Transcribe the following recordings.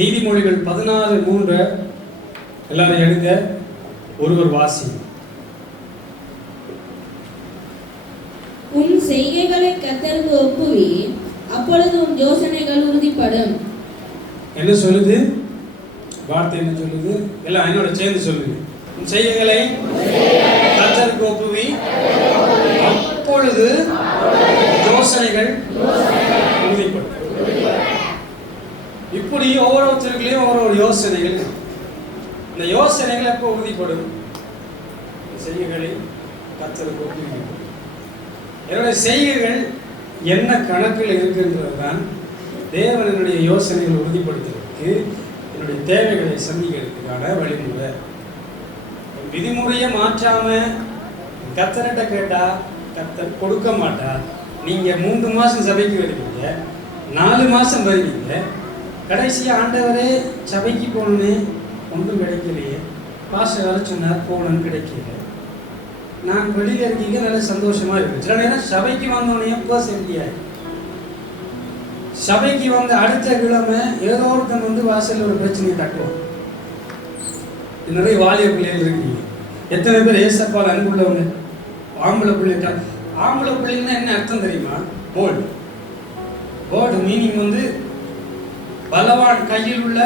நீதிமொழிகள் 16:3 எல்லாரும் எழுங்க, ஒருவர் வாசி. உன் செய்கைகளை கர்த்தருக்கு ஒப்புவி, அப்பொழுது உன் யோசனைகள் உறுதிப்படும். என்ன சொல்லுது வார்த்தை? என்ன சொல்லுது? எல்லாம் என்னோட சேர்ந்து சொல்லுங்க. உன் செய்கைகளை கர்த்தருக்கு ஒப்புவி, அப்பொழுது யோசனைகள் உறுதிப்படும். இப்படி ஒவ்வொருத்தருக்குள்ளேயும் ஒவ்வொரு யோசனைகள். இந்த யோசனைகள் எப்போ உறுதிப்படும்? செய்கைகளை கர்த்தருக்கு ஒப்புவி. என்னுடைய செய்கைகள் என்ன கணக்கில் இருக்குன்றது தான் தேவன் என்னுடைய யோசனைகளை உறுதிப்படுத்துவதற்கு, என்னுடைய தேவைகளை சந்திக்கிறதுக்கான வழிமுறை. விதிமுறையை மாற்றாம கர்த்தர்கிட்ட கேட்டா கர்த்தர் கொடுக்க மாட்டார். நீங்க 3 மாசம் சபைக்கு வருவீங்க, 4 மாசம் வருவீங்க, கடைசியாக ஆண்டவரே சபைக்கு போகணுன்னு ஒன்றும் கிடைக்கலையே, பாஸ்டர் வர சொன்னார் போகணுன்னு கிடைக்கல, நான் வெளியில் இருக்கீங்க நல்ல சந்தோஷமா இருக்கு. சில நேரம் சபைக்கு வந்தோடனே பர்சன்டியாய் சபைக்கு வந்து அடுத்த கிழமை ஏதோ ஒருத்தன் வந்து வாசலில் ஒரு பிரச்சனையை தட்டுவோம். நிறைய வாலிய பிள்ளைகள் இருக்கீங்க. எத்தனை பேர் ஏசப்பால் அன்புள்ளவங்க? ஆம்பளை பிள்ளைகள். ஆம்பளை பிள்ளைங்கன்னா என்ன அர்த்தம் தெரியுமா? போல்டு. போல்டு மீனிங் வந்து பலவான் கையில் உள்ள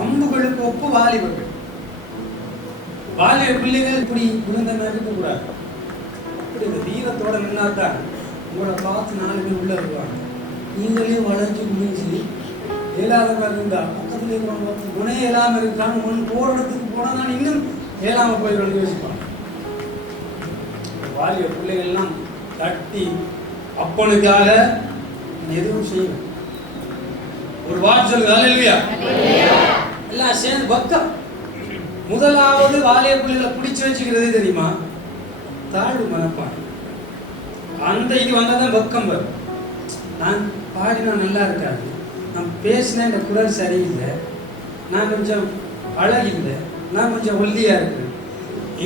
அம்புகளுக்கு ஒப்பு வாலிபர்கள். வாலிப பிள்ளைகள் இப்படி குழந்தை இருக்கக்கூடாது. அப்படி இந்த வீரத்தோட நின்னாதான் உங்களை பார்த்து 4 பேர் உள்ள வருவாங்க. நீங்களே வளைஞ்சு முடிஞ்சு ஏழாதவங்க இருந்தா பக்கத்துல இருக்கிறவங்க முனே ஏழாம இருக்காங்க, ஒன்று போற இடத்துக்கு போனா நான் இன்னும் ஏழாம போயிடும்னு யோசிப்பாங்க. வாலிப பிள்ளைகள்லாம் தட்டி அப்பனுக்காக எதுவும் செய்யும். ஒரு வார்த்தை சொல்லுங்க, அல்லேலூயா. எல்லாம் சேர்ந்து பக்கம். முதலாவது வாலிய பிள்ளைகளை பிடிச்சு வச்சுக்கிறது தெரியுமா? தாழ்வு மனப்பாடு. அந்த இது வந்தாதான் பக்கம் வரும். நான் பாடினா நல்லா இருக்காது, நான் பேசினா இந்த குரல் சரியில்லை, நான் கொஞ்சம் அழகில்லை, நான் கொஞ்சம் ஒல்லியா இருக்கேன்.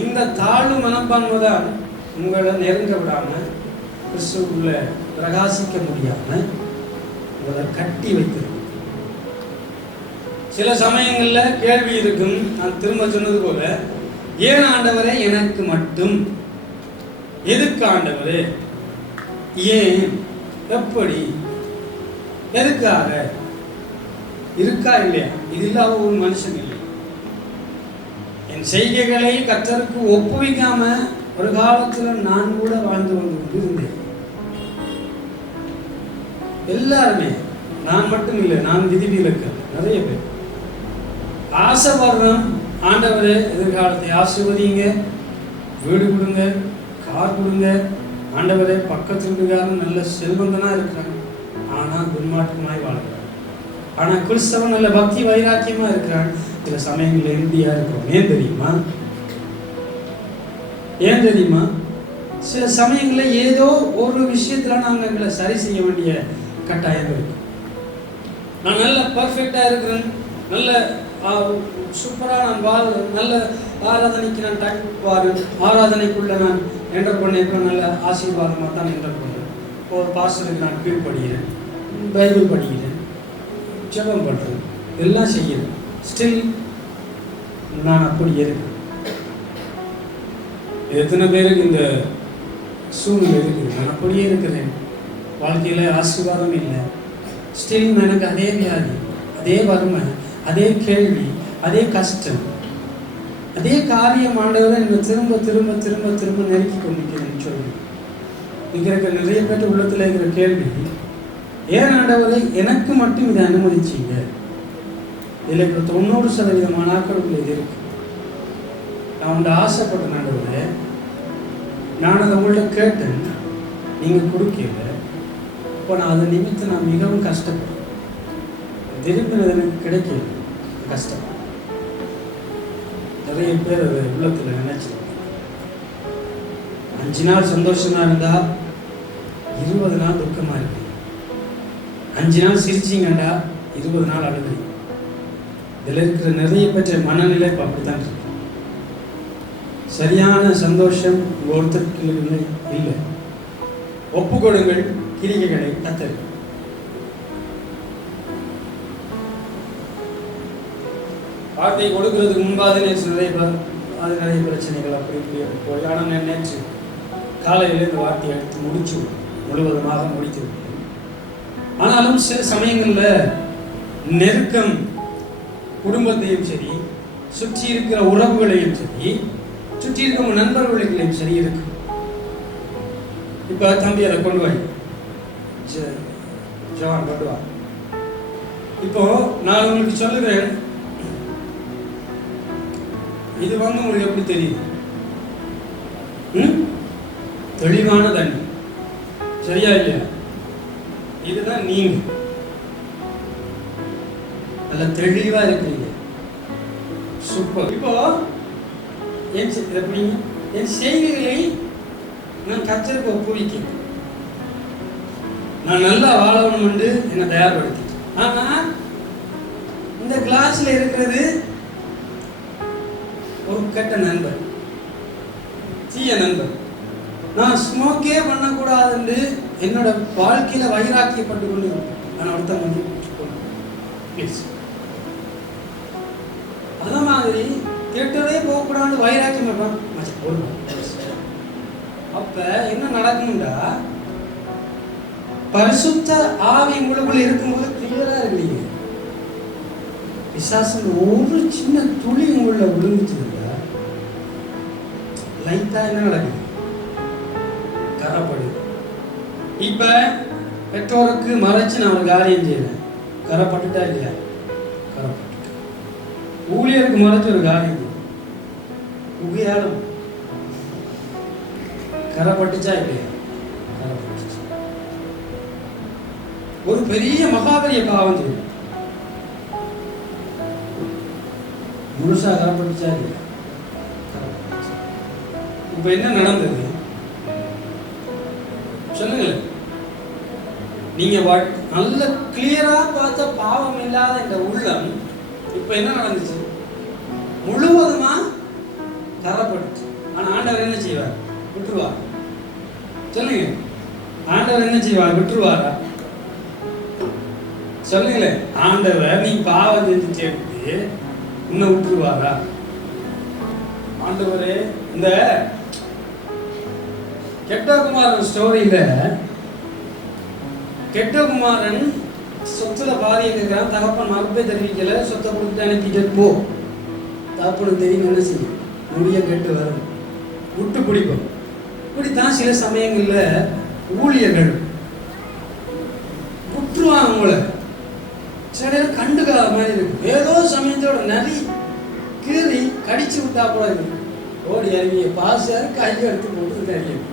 இந்த தாழ்வு மனப்பான்மை தான் உங்களை நெருங்க விடாம, கிறிஸ்துவுக்குள்ள பிரகாசிக்க முடியாம உங்களை கட்டி வைத்திருக்கும். சில சமயங்கள்ல கேள்வி இருக்கும். நான் திரும்ப சொன்னது போல, ஏன் ஆண்டவரே எனக்கு மட்டும்? எதுக்கு ஆண்டவரே? ஏன்? எப்படி? எதுக்காக? இருக்கா இல்லையா? இது இல்லாத ஒரு மனுஷன் இல்லை. என் செய்கைகளை கர்த்தருக்கு ஒப்புவிக்காம ஒரு காலத்துல நான் கூட வாழ்ந்து கொண்டு இருந்தேன். எல்லாருமே, நான் மட்டும் இல்லை, நான் விதிவிலக்கு. நிறைய பேர் ஆசைப்படுறோம், ஆண்டவரே எதிர்காலத்தை ஆசீர்வதிங்க, வீடு கொடுங்க, கார் கொடுங்க, ஆண்டவரே பக்கத்து வீட்டுக்காரன் நல்ல செல்வந்தனா இருக்கிறாங்க, ஆனா துன்மாற்றமாய் வாழ்கிறாங்க. ஆனா கிறிஸ்தவன் நல்ல பக்தி வைராக்கியமா இருக்கிறான். சில சமயங்கள்ல இந்தியா இருக்கிறோம். ஏன் தெரியுமா? ஏன் தெரியுமா? சில சமயங்கள்ல ஏதோ ஒரு விஷயத்துல நாங்க எங்களை சரி செய்ய வேண்டிய கட்டாயம் இருக்கு. நான் நல்ல பர்ஃபெக்டா இருக்கிறேன், நல்ல சூப்பரா நான் வாழ்றேன், நல்ல ஆராதனைக்கு நான் டைம் வாரேன், ஆராதனைக்குள்ள நான் என்டர் பண்ணிருக்கேன், நல்ல ஆசீர்வாதமாக தான் என்டர் பண்ணுறேன், ஒரு பாஸ்டருக்கு நான் கீழ்படுகிறேன், பைபிள் படிக்கிறேன், ஜெபம் பண்ணுறேன், எல்லாம் செய்கிறேன். ஸ்டில் நான் அப்படி இருக்கேன். எத்தனை பேருக்கு இந்த சூழ்நிலை இருக்குது? நான் அப்படியே இருக்கிறேன், வாழ்க்கையில் ஆசீர்வாதம் இல்லை, ஸ்டில் எனக்கு அதே வியாதி, அதே வறுமை, அதே கேள்வி, அதே கஷ்டம், அதே காரியம் ஆண்டவரை என்னை திரும்ப திரும்ப திரும்ப திரும்ப நெருக்கி கொண்டிருக்கிறேன்னு சொல்லி இங்க இருக்கிற நிறைய பேர் உள்ளத்துல இருக்கிற கேள்வி, ஏன் ஆண்டவரை எனக்கு மட்டும் இதை அனுமதிச்சீங்க? இதில் இருக்கிற 90% மாணாக்கருக்குள்ள இது இருக்கு. நான் உங்களை ஆசைப்பட்ட ஆண்டவரை, நான் அதை உங்கள்கிட்ட கேட்டேன், நீங்க கொடுக்கல. இப்போ நான் அதை நிமித்தம் நான் மிகவும் கஷ்டப்பட்டேன். திருப்பி எனக்கு கிடைக்கல, கஷ்டம். நிறைய பேர் அதை உள்ளத்துல நினைச்சு 5 நாள் சந்தோஷமா இருந்தா 20 நாள் துக்கமா இருக்கு. 5 நாள் சிரிச்சிங்கண்டா 20 நாள் அழுது. இதுல இருக்கிற நிறைய பேற்ற மனநிலை அப்படித்தான் இருக்கு. சரியான சந்தோஷம் ஒருத்தருக்கு இல்லை. ஒப்புக்கொடுங்கள் கிரிகைகளை கத்தரு. வார்த்தையை கொடுக்கறதுக்கு முன்பாக நேற்று நிறைய பிரச்சனைகள் அப்படி இப்படி போய். ஆனால் நேற்று காலையில் இந்த வார்த்தையை எடுத்து முடிச்சு முழுவதுமாக முடித்து. ஆனாலும் சில சமயங்களில் நெருக்கம் குடும்பத்தையும் சரி, சுற்றி இருக்கிற உறவுகளையும் சரி, சுற்றி இருக்கிற நண்பர்களையும் சரி இருக்கு. இப்போ தம்பி அதை கொண்டு வாய், ஜவான் கொண்டு வா. இப்போ நான் உங்களுக்கு சொல்லுறேன், இது உங்களுக்கு எப்படி தெரியுது? தெளிவான தண்ணி, சரியா இல்லையா? இதுதான் நீங்க நல்ல தெளிவா இருக்கிறீங்க. சூப்பர். இப்போ என் செய்திகளை நான் கர்த்தருக்கு ஒப்புவிக்கிறேன். நான் நல்லா வாழணும் என்று என்னை தயார்படுத்தி. ஆனா இந்த கிளாஸ்ல இருக்கிறது ஒரு கெட்ட நண்பர், தீய நண்பர். நான் ஸ்மோக்கே பண்ணக்கூடாது என்னோட வாழ்க்கையில வைராக்கியப்பட்டு கொண்டு நான் ஒருத்தன் வந்து அத மாதிரி கெட்டதே போகக்கூடாது வைராக்கியம். அப்ப என்ன நடக்கும்டா, பரிசுத்த ஆவி உங்களுக்குள்ள இருக்கும்போது கிளியரா இருக்கிறீங்க. பிசாசு ஒரு சின்ன துளி உள்ள விழுந்துச்சுன்னா லைட்டா என்ன நடக்குது? கரப்படுது. இப்ப பெற்றோருக்கு மறைச்சு நான் ஒரு காரியம் செய்யறேன், கரப்பட்டுட்டா இல்லையா? கரப்பட்டு. ஊழியருக்கு மறைச்சு ஒரு காரியம் உகையாலும் கரப்பட்டுச்சா இல்லையா? கரப்பட்டுச்சு. ஒரு பெரிய மகாபெரிய பாவம் செய்யும், முழுசா கரப்பட்டுச்சா இல்லையா? கரப்பட்டுச்சு. இப்ப என்ன நடந்தது சொல்லுங்க. நீங்க நல்ல கிளியரா பார்த்த பாவம் இல்லாத இந்த உள்ளம் இப்ப என்ன நடந்துச்சு? முழுவதுமா கரப்பட்டுச்சு. ஆனா ஆண்டவர் என்ன செய்வார்? விட்டுருவார். சொல்லுங்க, ஆண்டவர் என்ன செய்வார்? விட்டுருவாரா? சொல்லுங்களேன். ஆண்டவர் நீ பாவம் செஞ்சு உன்னை விட்டுருவாரா? ஆண்டவரே, இந்த கெட்டகுமாரன் ஸ்டோரியில கெட்டகுமாரன் சொத்துல பாதியை கேட்கிறான். தகப்பன் மறுப்பை தெரிவிக்கல, சொத்தை கொடுத்து அனுப்பிட்டு போ. தகப்பனுக்கு தெரியும் என்ன செய்யும், முடிய கெட்டு வரும், விட்டு பிடிக்கும். இப்படித்தான் சில சமயங்கள்ல ஊழியர்கள் விட்டுருவாங்க. அவங்கள சில கண்டுக்காத மாதிரி இருக்கு. ஏதோ சமயத்தோட நரி கீறி கடிச்சு விட்டா கூட இருக்கு. ஓடி அறிவிய பாசாரு கையை எடுத்து போட்டு தெரியும்.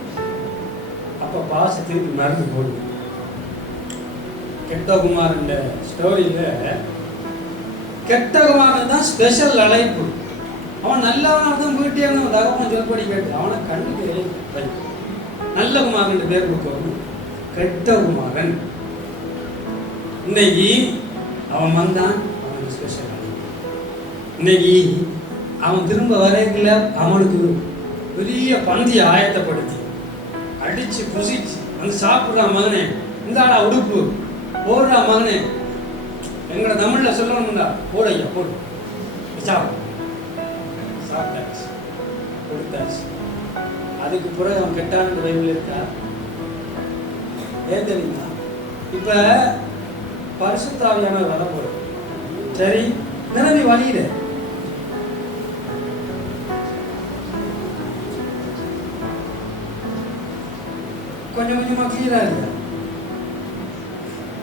அப்ப பாச திருப்பி மருந்து போடுது. கெட்டகுமாரன் ஸ்டோரியில கெட்டகுமாரன் தான் ஸ்பெஷல் அழைப்பு. அவன் நல்லவனா தான் வீட்டே அவன் தகவல் சொல்படி கேட்டு அவனை கண்ணுக்கு நல்ல குமாரன் பேர் கொடுக்கணும். கெட்டகுமாரன் இன்னைக்கு அவன் வந்தான், அவனுக்கு ஸ்பெஷல் அழைப்பு. இன்னைக்கு அவன் திரும்ப வரைக்குள்ள அவனுக்கு பெரிய பந்தியை ஆயத்தப்படுத்தி அடிச்சு புசிச்சு வந்து சாப்பிடுறான். மகனே இந்தாடா உடுப்பு போடுறா மகனே. எங்களை தமிழ்ல சொல்லணும்டா, போடையா போடு, சாப்பிட்டாச்சு, கொடுத்தாச்சு. அதுக்கு பிறகு அவன் கெட்டான்னு பைபிள் இருக்கா? ஏன் தெரியுமா? இப்ப பரிசுத்த ஆவியானவர் வர போற சரி நிரம்பி வழியிட கொஞ்சம் கொஞ்சமா கிளியரா இல்லையா?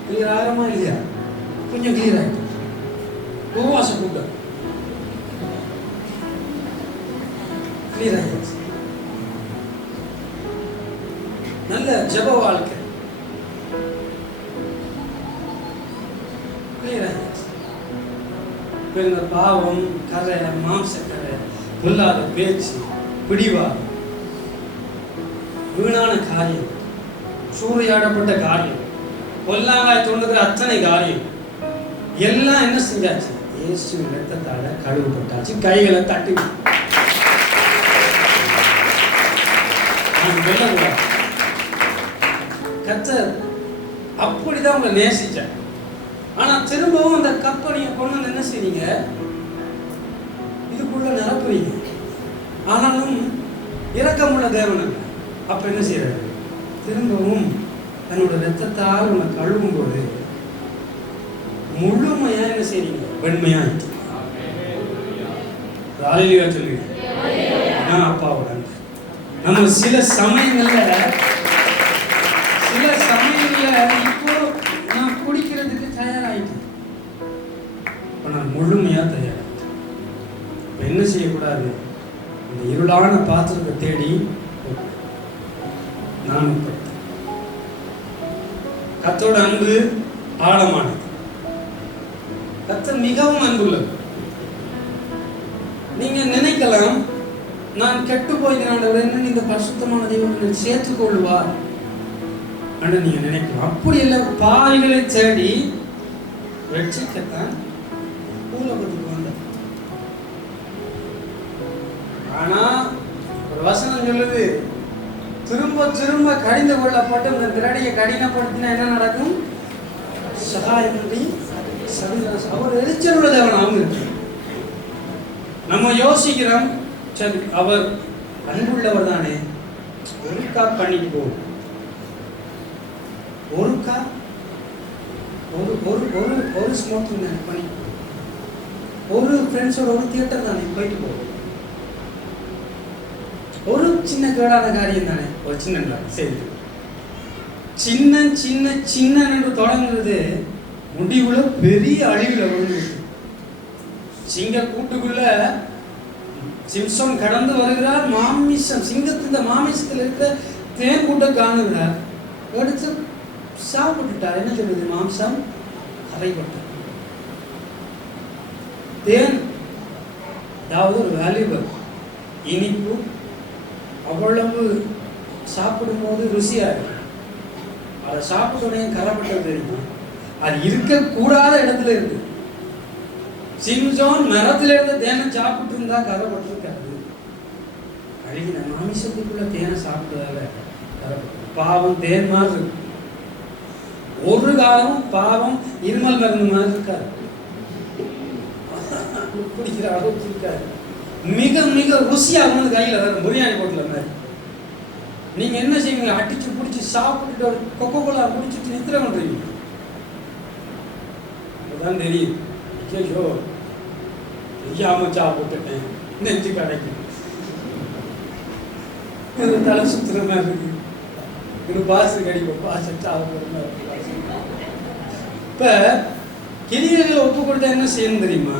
கிளியர் ஆகிறமா இல்லையா? கொஞ்சம் கிளியர் ஆகிட்டு உபவாச கூட்டம் கிளியர் ஆகிடுச்சு. நல்ல ஜப வாழ்க்கை கிளியர் ஆகிடுச்சு. இந்த பாவம், கரை, மாம்சக்கரை, பொல்லாத பேச்சு, பிடிவாதம், வீணான காரியம், சூறையாடப்பட்ட காரியம், பொல்லாங்காய் தோன்றுகிற அத்தனை காரியம் எல்லாம் என்ன செஞ்சாச்சு? இயேசு இரத்தத்தால கழுவப்பட்டாச்சு. கைகளை தட்டி கர்த்தர் அப்படிதான் உங்களை நேசிச்சார். ஆனா திரும்பவும் அந்த கப்பை நீங்க கொண்டு வந்து என்ன செய்வீங்க? உங்களுக்குள்ள நிரப்புறீங்க. ஆனாலும் இரக்கமுள்ள தேவன் அல்ல. அப்ப என்ன செய்யறாரு? திரும்பவும் தன்னோட ரத்தத்தால் உன்னை கழுவும் போது முழுமையா என்ன செய்றீங்க? வெண்மையா சொல்லுங்க. நான் அப்பாவோட நம்ம சில சமயங்கள்ல இப்போ நான் குடிக்கிறதுக்கு தயாராயிட்டேன். இப்ப நான் முழுமையா தயாராயிட்டேன். இப்ப என்ன செய்யக்கூடாது? இந்த இருளான பாத்திரத்தை தேடி நான் கர்த்தரோட அன்பு ஆழமானது. கர்த்தர் மிகவும் அன்புள்ளது. நீங்க நினைக்கலாம், நான் கெட்டு போய்கிறேன், இந்த பரிசுத்தமான தெய்வம் சேர்த்துக் கொள்வார் என்று நீங்க நினைக்கலாம். அப்படி இல்லை. பாவிகளை தேடி ரட்சிக்கத்தான் பூலோகத்துக்கு வந்தார். ஆனா ஒரு வசனம் சொல்லுது, திரும்ப திரும்ப கடிந்து கொள்ளப்பட்டு இந்த திரடியை கடினப்படுத்தினா என்ன நடக்கும்? சகாயமின்றி அவர் எரிச்சலுள்ள தேவன். அவங்க நம்ம யோசிக்கிறோம், சரி அவர் அன்புள்ளவர் தானே, ஒருக்கா பண்ணிட்டு போகும். ஒருக்கா ஒரு ஸ்மோக்கிங் பண்ணி ஒரு ஃப்ரெண்ட்ஸோட ஒரு தியேட்டர் தானே போயிட்டு போகும். ஒரு சின்ன கேடான காரியம் தானே, ஒரு சின்ன சரி சின்ன சின்ன சின்ன என்று தொடங்குறது முடிவுல பெரிய அழிவுல விழுந்து. சிங்க கூட்டுக்குள்ள சிம்சோன் கடந்து வருகிறார். மாமிசம் சிங்கத்தின் மாமிசத்தில் இருக்க தேன் கூட்ட காணுகிறார். எடுத்து சாப்பிட்டுட்டார். என்ன சொல்றது? மாம்சம் அரைப்பட்ட தேன், அதாவது ஒரு வேல்யூபிள் இனிப்பு, அவ்வளவு சாப்பிடும்போது ருசியா இருக்கு. அதை சாப்பிட்டோடனே கரைப்பட்டது தெரியுமா? அது இருக்கக்கூடாத இடத்துல இருக்கு. சிம்சோன் மரத்துல இருந்த தேனை சாப்பிட்டு இருந்தா கரைப்பட்டிருக்காது. அழுகின மாமிசத்துக்குள்ள தேனை சாப்பிட்டதால கரைப்பட்டு. பாவம் தேன் மாதிரி இருக்கு. ஒரு காலமும் பாவம் இருமல் மருந்து மாதிரி இருக்காது, குடிக்கிற அளவுக்கு இருக்காது. மிக மிக ருசியா வந்து கையில பிரியாணி போட்டல மாதிரி. நீங்க என்ன செய்வீங்க? அடிச்சு பிடிச்சி சாப்பிட்டுட்டு ஒரு கொக்கோ கோலா குடிச்சிட்டு நித்திர பண்றீங்க. அதுதான் தெரியும். ஐயோ தெரியாம சாப்பிட்டுட்டேன், நெஞ்சு கடைக்கு தலை சுத்துற மாதிரி இருக்கு. ஒரு பாசு கடிக்கும், பாச சாப்பிடுற. இப்ப கிரியைகளை ஒப்பு கொடுத்தா என்ன செய்யணும் தெரியுமா?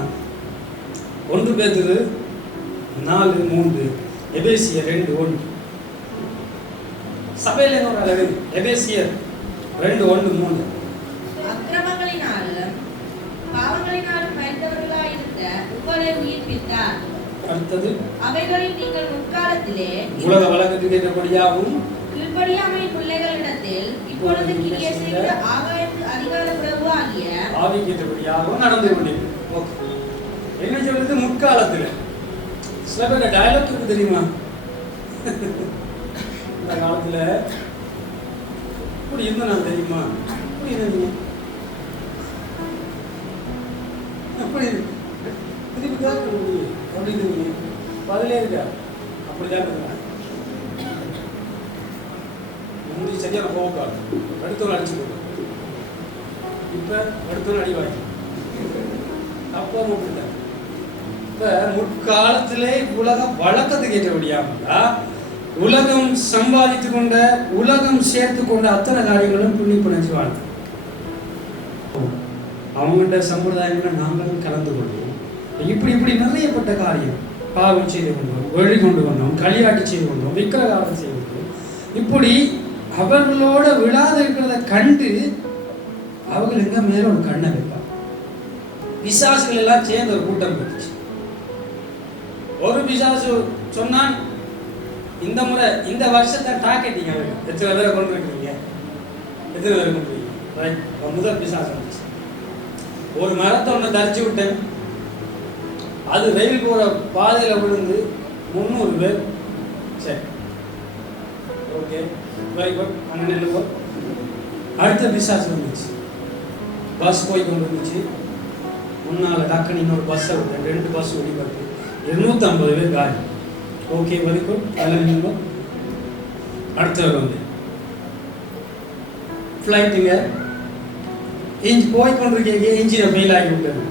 1 பேதுரு 4:3, எபேசியர் 2:1. சபையில ஒரு அளவு எபேசியர் 2:1-3. அக்கிரமங்களினாலும் பாவங்களினாலும் மரித்தவர்களாய் இருந்த உங்களை உயிர்ப்பித்தார். அடுத்தது, அவைகளில் நீங்கள் முற்காலத்திலே உலக வழக்கத்துக்கு ஏற்றபடியாகவும் கீழ்ப்படியாமை பிள்ளைகளிடத்தில் இப்பொழுது கிரியை செய்கிற ஆகாயத்து அதிகார பிரபு ஆகிய ஆவிக்கு ஏற்றபடியாகவும் நடந்து கொண்டீர்கள். என்ன சொல்றது? முற்காலத்துல. சில பேர் டயலாக் இருக்கு தெரியுமா? இந்த காலத்துல இப்படி இருந்த நான் தெரியுமா? இப்படி இருந்தீங்க, அப்படி திருப்பி தான் அப்படி இருந்தீங்க, பதிலே இருக்கா அப்படிதான் இருக்கா. முந்தி சரியான கோவக்கால் அடுத்தவங்க அடிச்சு போட்டோம். இப்ப அடுத்தவங்க அடிவாங்க. அப்போ அப்படித்தான். இப்ப முற்காலத்திலே உலகம் வழக்கத்துக்கு ஏற்றபடியாமல்லா உலகம் சம்பாதித்து கொண்ட, உலகம் சேர்த்து கொண்ட அத்தனை காரியங்களும் புண்ணி புணர்ச்சி வாழ்க்கை. அவங்கள்ட்ட சம்பிரதாயங்களை நாங்களும் கலந்து கொள்வோம். இப்படி இப்படி நிறையப்பட்ட காரியம். பாவம் செய்து கொண்டோம், வழி கொண்டு வந்தோம், களியாட்டி செய்து கொண்டோம், விக்கிரகாரம் செய்து கொண்டோம். இப்படி அவர்களோட விழாத இருக்கிறத கண்டு அவர்கள் எங்க மேல ஒரு கண்ணை வைப்பாங்க. பிசாசுகள் எல்லாம் சேர்ந்து ஒரு கூட்டம் போச்சு. ஒரு பிசாசு சொன்னான், இந்த முறை இந்த வருஷத்தை டாக்கெட்டிங்க எத்தனை பேரை கொண்டு இருக்கிறீங்க, எத்தனை பேரை கொண்டு இருக்கீங்க. முதல் பிசாசு வந்துச்சு. ஒரு மரத்தை ஒன்று தரிச்சு விட்டேன், அது ரயில் போற பாதையில விழுந்து 300 பேர். சரி, ஓகே, வெரி குட், அங்கே நின்று. அடுத்த பிசாசு வந்துச்சு, பஸ் போய் கொண்டு வந்துச்சு. முன்னால டக்குன்னு இன்னொரு பஸ்ஸை விட்டேன், 2 பஸ் ஒடிபட்டு 250 பேர் காலி. Okay, very good. அதில் அடுத்தவர் வந்து ஃப்ளைட்டுங்க போய் கொண்டிருக்கீங்க, இன்ஜினை ஃபெயில் ஆகி விட்டாரு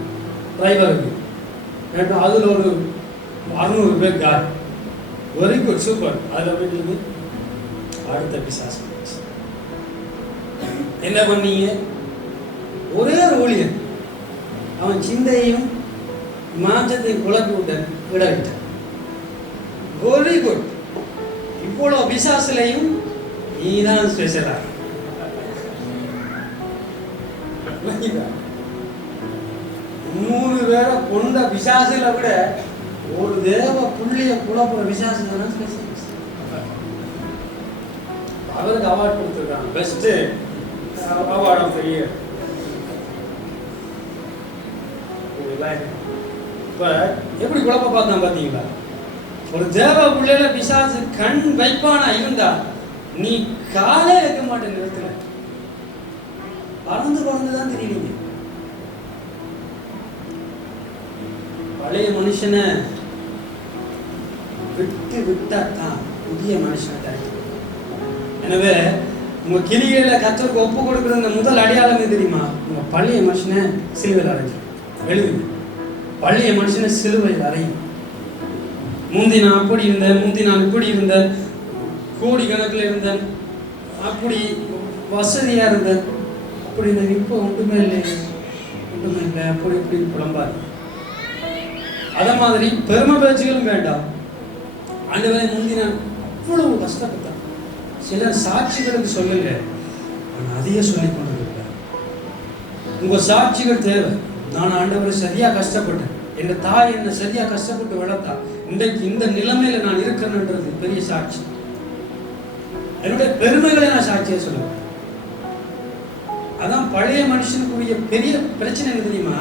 டிரைவருக்கு. கேட்டால் அதில் ஒரு 600 பேர் காலி. Very good, super. அதில் போயிட்டு அடுத்த பிசாசு என்ன பண்ணீங்க? ஒரே ஒரு ஊழியன் அவன் சிந்தையும் மாற்றத்தையும் குழப்பி விட்டான், விடவிட்டான். Very good. இவ்வளோ பிசாசுலையும் நீதான் ஸ்பெஷலா. 3 பேரை கொண்ட பிசாசுல விட ஒரு தேவ புள்ளிய குழப்புற பிசாசு தானே ஸ்பெஷலிஸ்ட். அவருக்கு அவார்ட் கொடுத்துருக்காங்க, best award of the year. இப்ப எப்படி குழப்ப பார்த்தா பாத்தீங்களா? ஒரு தேவ புள்ளையில பிசாசு கண் வைப்பானா இருந்தா நீ காலே வைக்க மாட்டேன் இடத்துல, பறந்து பறந்துதான் தெரியுங்க. பழைய மனுஷனை விட்டு விட்டா தான் புதிய மனுஷனை தயாரிக்கும். எனவே உங்க கிளிகளை கத்தருக்கு ஒப்பு கொடுக்குற இந்த முதல் அடையாளம் தெரியுமா? உங்க பழைய மனுஷனை சிலுவையில் அடைஞ்சு எழுதுங்க. பழைய மனுஷனை சிலுவையில் அறையும். முந்தி நான் அப்படி இருந்தேன், முந்தி நான் இப்படி இருந்தேன், கோடி கணக்கில் இருந்தேன், அப்படி வசதியா இருந்தேன், அப்படி இருந்தேன், இப்போ ஒன்றுமே இல்லை, ஒன்றுமே இல்லை, அப்படி இப்படி புலம்பாது. அத மாதிரி பெருமை பேச்சுகளும் வேண்டாம். ஆண்டவரே முந்தி நான் அவ்வளவு கஷ்டப்பட்டேன். சில சாட்சிகளுக்கு சொல்லுங்க, நான் அதையே சொல்லிக் கொண்டிருக்கிறேன். உங்க சாட்சிகள் தேவை. நான் ஆண்டவரை சரியா கஷ்டப்பட்டேன், என் தாய் என்ன சரியா கஷ்டப்பட்டு வளர்த்தா இன்றைக்கு இந்த நிலைமையில நான் இருக்கிறேன்ன்றது பெரிய சாட்சி. என்னுடைய பெருமைகளை நான் சாட்சியா சொல்லுவேன். அதான் பழைய மனுஷனுக்குரிய பெரிய பிரச்சனை என்ன தெரியுமா?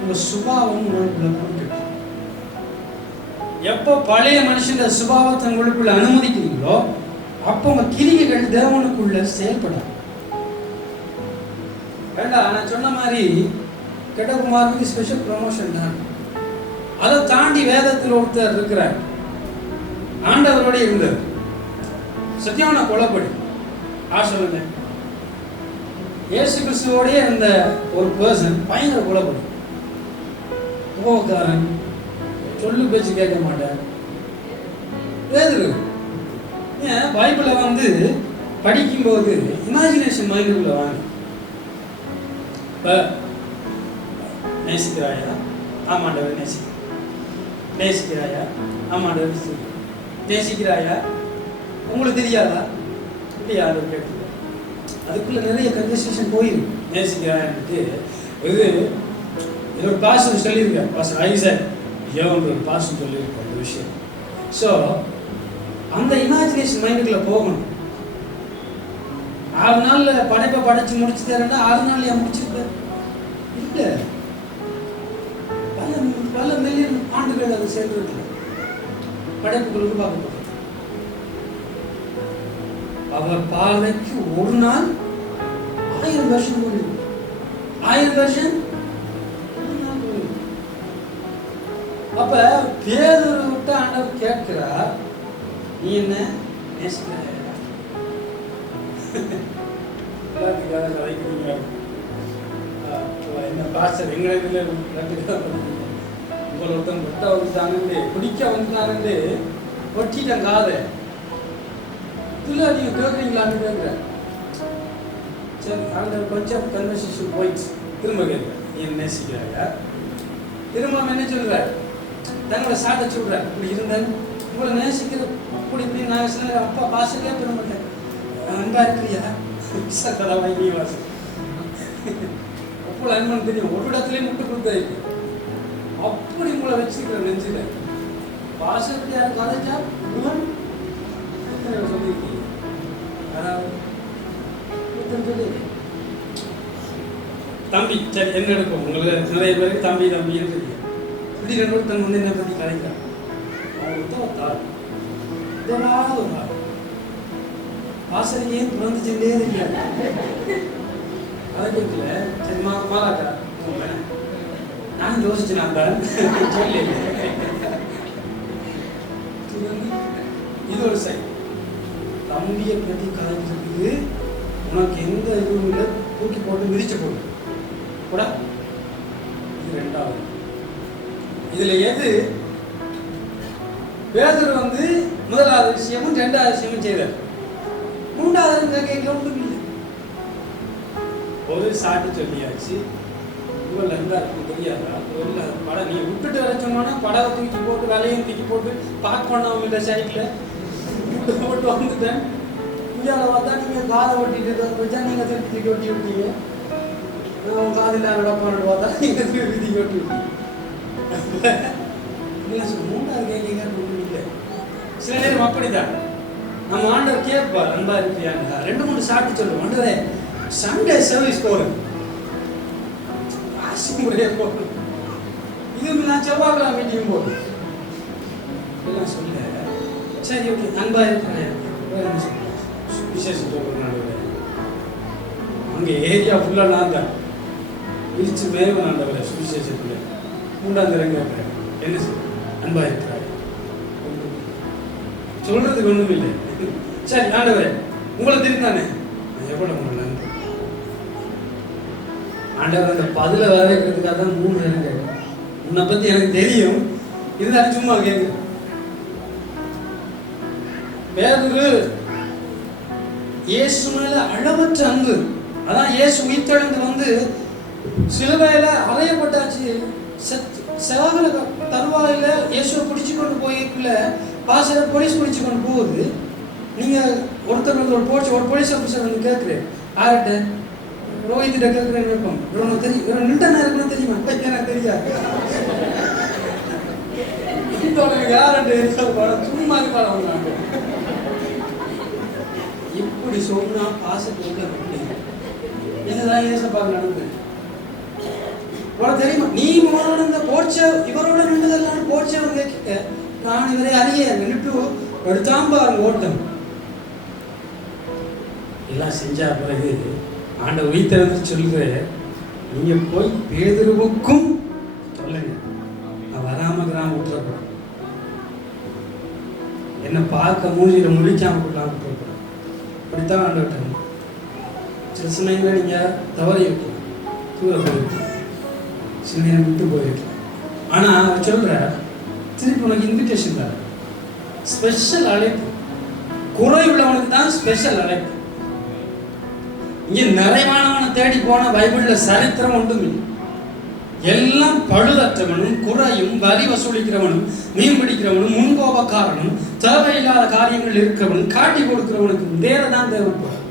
உங்க சுபாவம் உங்களுக்குள்ள. எப்போ பழைய மனுஷன் சுபாவத்தை உங்களுக்குள்ள அனுமதிக்கிறீங்களோ அப்போ உங்க கிரிகைகள் தேவனுக்குள்ள செயல்படும். வேண்டாம், நான் சொன்ன மாதிரி கெட்டகுமாருக்கு ஸ்பெஷல் ப்ரமோஷன் தான். அதை தாண்டி வேதத்தில் ஒருத்தர் இருக்கிறார், ஆண்டவரோட இருந்தார், சத்தியான கொலைப்படி. சொல்லுங்க, இயேசு கிறிஸ்துவோட இருந்த ஒரு பர்சன் பயங்கர கொலைப்படி, கோபக்காரன், சொல்லு பேச்சு கேட்க மாட்டார். ஏன் பைபிளை வந்து படிக்கும்போது இமேஜினேஷன் மைண்டுக்குள்ள வாங்க. இப்போ நேசிக்கிறாயா? ஆமாண்டவர் நேசிக்க. நேசிக்கிறாயா? ஆமாண்டவர் நேசிக்கிறாயா? உங்களுக்கு தெரியாதா? இப்படி யாரும் கேட்கல. அதுக்குள்ள நிறைய கன்வர்சேஷன் போயிருக்கு. நேசிக்கிறாயான்ட்டு இது ஒரு பாஸ்டர் சொல்லியிருக்கார், பாஸ்டர் ஐசக் யோன்ற ஒரு பாஸ்டர் சொல்லியிருக்கார் இந்த விஷயம். ஸோ அந்த இமேஜினேஷன் மைண்டுக்குள்ள போகணும். 6 நாள்ல படைப்பை படைச்சு முடிச்சு தரேன்னா 6 நாள் ஏன் முடிச்சிருப்பேன்? இல்லை, பல மில்லியன் ஆண்டுகள் அது சேர்ந்துருக்கு. படைப்புகளுக்கு பார்க்கப்பட்டது. அவர் பார்வைக்கு ஒரு நாள் 1000 வருஷம் போயிருக்கு. 1000 வருஷம் ஒரு நாள் போயிருக்கு. அப்ப பேதுரு விட்டு ஆண்டவர் கேட்கிறார், நீ என்ன நேசிக்கிற? எல்லாத்துக்காக கதைக்கிறீங்க. என்ன பாஸ்டர் எங்களை உங்களை ஒருத்தன் விட்ட வந்துட்டாங்க, குடிக்க வந்துட்டாங்க, ஒட்டிட்டேன் காதை. இதுல நீங்க கேட்குறீங்களான்னு கேட்குற. சரி, அந்த கொஞ்சம் கன்வர்சேஷன் போயிடுச்சு. திரும்ப கேட்குறேன், நீ என்ன நேசிக்கிறாங்க? திரும்ப என்ன சொல்ற? தங்களை சாட்ட சொல்ற, இப்படி இருந்தேன், உங்களை நேசிக்கிற, அப்படி இப்படி. நான் சொன்ன அப்பா பாசத்தையே பெற மாட்டேன், அன்பா இருக்கிறியா? கதை வாங்கி வாசம் அப்போ அன்பன் தெரியும். ஒரு இடத்துலயே முட்டு கொடுத்தாயிருக்கு. அப்படி உங்களை வச்சுக்கிற நெஞ்சில பாசத்தை யாரும் கதைச்சா சொல்லியிருக்கீங்க. தம்பி, சரி என்ன எடுக்கும்? உங்களுக்கு நிறைய பேருக்கு தம்பி தம்பின்னு தெரியும். இப்படி ரெண்டு தன் வந்து என்ன பத்தி கதைக்கிறான். வாசனையே புறந்து சென்றே தெரியாது. அதை கேட்கல. சரி மாலாக்கா நான் யோசிச்சு நான் சொல்லி இது ஒரு சைடு. தம்பியை பற்றி கதைக்கிறதுக்கு உனக்கு எந்த இதுவும் இல்லை, தூக்கி போட்டு மிதிச்சு போடு கூட. இது ரெண்டாவது. இதுல எது பேதுரு முதலாவது விஷயமும் ரெண்டாவது விஷயமும் செய்தார். மூன்றாவது கேட்கல ஒன்றும் இல்லை. ஒரு சாட்டு சொல்லியாச்சு. இவள் இருந்தா இருக்கும் தெரியாதா? படம் நீ விட்டுட்டு வரைச்சோம்னா படவை தூக்கி போட்டு வேலையும் தூக்கி போட்டு பார்க் பண்ணாம இல்லை சைட்ல போட்டு வந்துட்டேன். இந்தியாவை பார்த்தா நீங்க காதை ஓட்டிட்டு வச்சா நீங்க திருப்பி ஒட்டி விட்டீங்க. காதில் நடப்பான்னு பார்த்தா நீங்க திருப்பி ஒட்டி விட்டீங்க. மூன்றாவது கேட்க ஒன்றும் இல்லை. சில நேரம் அப்படிதான் நம்ம ஆண்டவர் கேட்பார், அன்பா இருக்கியாங்க. 2-3 சாப்பிட்டு சொல்லுவோம். ஆண்டவரே சண்டே சர்வீஸ் போறேன், முறையே போகணும், இது நான் செவ்வாய்க்கிழமை மீட்டிங் போகணும் எல்லாம் சொல்ல. சரி ஓகே, அன்பா இருக்கிறேன். விசேஷம் போகிறேன். அங்கே ஏரியா ஃபுல்லாக நான் தான் விரிச்சு மேலும் ஆண்டவரை சுவிசேஷத்தில் 3ஆம் தரங்க என்ன சொல்ல அன்பா இருக்கிறார் சொல்றதுக்கு ஒன்றும் இல்லை. சரி ஆண்டவரே உங்களை தெரிந்தானே எவ்வளோ உங்களை நன்றி. ஆண்டவர் அந்த பதில வர வைக்கிறதுக்காக தான் 3 நேரம் கேட்கும். உன்னை பத்தி எனக்கு தெரியும், இருந்தாலும் சும்மா கேட்கு. பேதுரு இயேசு மேல அளவற்ற அன்பு. அதான் இயேசு உயிர்த்தெழுந்து சிலுவையில அறையப்பட்டாச்சு. செவாகல தருவாயில இயேசுவை பிடிச்சு கொண்டு போய்க்குள்ள பாசல போலீஸ் பிடிச்சு கொண்டு போகுது. நீங்க ஒருத்தர் ஒரு போலீஸ் ஆஃபீஸர் கேட்குறேன், யார்கிட்ட ரோஹித்திட்ட கேட்குறேன்னு இருக்கும். இவனுக்கு தெரியும், இவன் நின்டனா இருக்குன்னு தெரியுமா? எனக்கு தெரியாது. யார்கிட்ட சும்மா இருப்பாங்க. இப்படி சொன்னா பாசத்துக்கு என்னதான் ஏசப்பாக நடந்தது தெரியுமா? நீ இந்த போட்ச இவரோட நின்றதெல்லாம் போட்சவங்க கேட்க நான் இவரை அறிய நின்றுட்டு எடுத்தாம்பாரு ஓட்டம் எல்லாம் செஞ்சா பிறகு ஆண்ட உயிர்த்தெழுந்து சொல்ற, நீங்க போய் பேதுருவுக்கும் சொல்லுங்க நான் வராம கிராம விட்டுறப்படும், என்ன பார்க்க மூஞ்சியில முழிக்காம விட்டுறாம விட்டுறப்படும். அப்படித்தான் ஆண்டவட்ட சில சமயங்கள நீங்க தவறி இருக்கலாம், தூர போயிருக்கலாம், சில நேரம் விட்டு போயிருக்கலாம். ஆனா அவர் சொல்ற திருப்பி உனக்கு இன்விடேஷன் தான், ஸ்பெஷல் அழைப்பு. குறை உள்ளவனுக்கு தான் ஸ்பெஷல் அழைப்பு. இங்க நிறைவானவனை தேடி போன பைபிள்ல சரித்திரம் ஒன்றும் இல்லை. எல்லாம் பழுதற்றவனும் குறையும் வரி வசூலிக்கிறவனும் மீன் பிடிக்கிறவனும் முன்கோபக்காரனும் தேவையில்லாத காரியங்கள் இருக்கிறவனும் காட்டி கொடுக்கிறவனுக்கு வேறதான் தேவைப்படும்.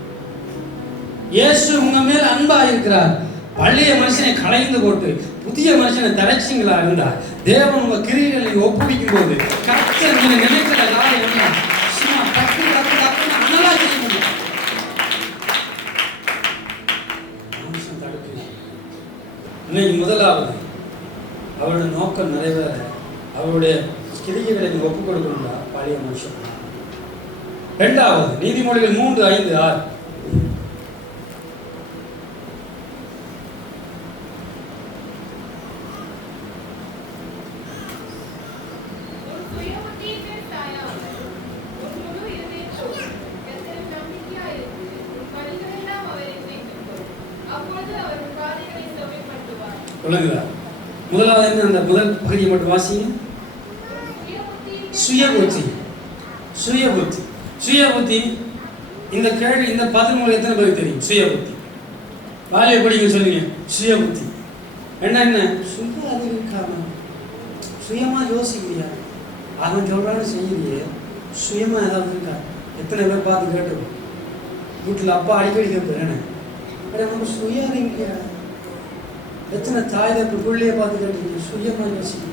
இயேசு உங்க மேல் அன்பா இருக்கிறார். பழைய மனுஷனை களைந்து போட்டு புதிய மனுஷனை தலைச்சிங்களா இருந்தா தேவன் உங்க கிரியைகளை ஒப்புவிக்கும் போது கர்த்தர் நீங்க நினைக்கிற காரியம் சும்மா டக்கு டக்கு டக்குன்னு அனலா செய்ய முடியும். இன்னைக்கு முதலாவது அவருடைய நோக்கம் நிறைவேற அவருடைய கிரியைகளை ஒப்புக் கொடுக்கணும்டா பழைய மனுஷன். 2வது நீதிமொழிகள் 3:5-6. முதலாவது என்ன? அந்த முதல் பகுதியை மட்டும் வாசிங்க. சுயபுத்தி. சுயபுத்தி. சுயபுத்தி. இந்த கேள்வி, இந்த பதில் மூலம் எத்தனை பேருக்கு தெரியும்? சுயபுத்தி. வாலிய படிங்க சொல்லுங்க. சுயபுத்தி என்ன? சுய அறிவு காரணம். சுயமா யோசிக்கிறியா? அவன் சொல்றான்னு செய்யலையே, சுயமா ஏதாவது இருக்கா? எத்தனை பேர் பார்த்து கேட்டு வீட்டில் அப்பா அடிக்கடி கேட்பேன், நமக்கு சுய அறிவியா? எத்தனை தாய் தப்பு பிள்ளைய பார்த்து கேட்டீங்க? சுயமா யோசிக்க.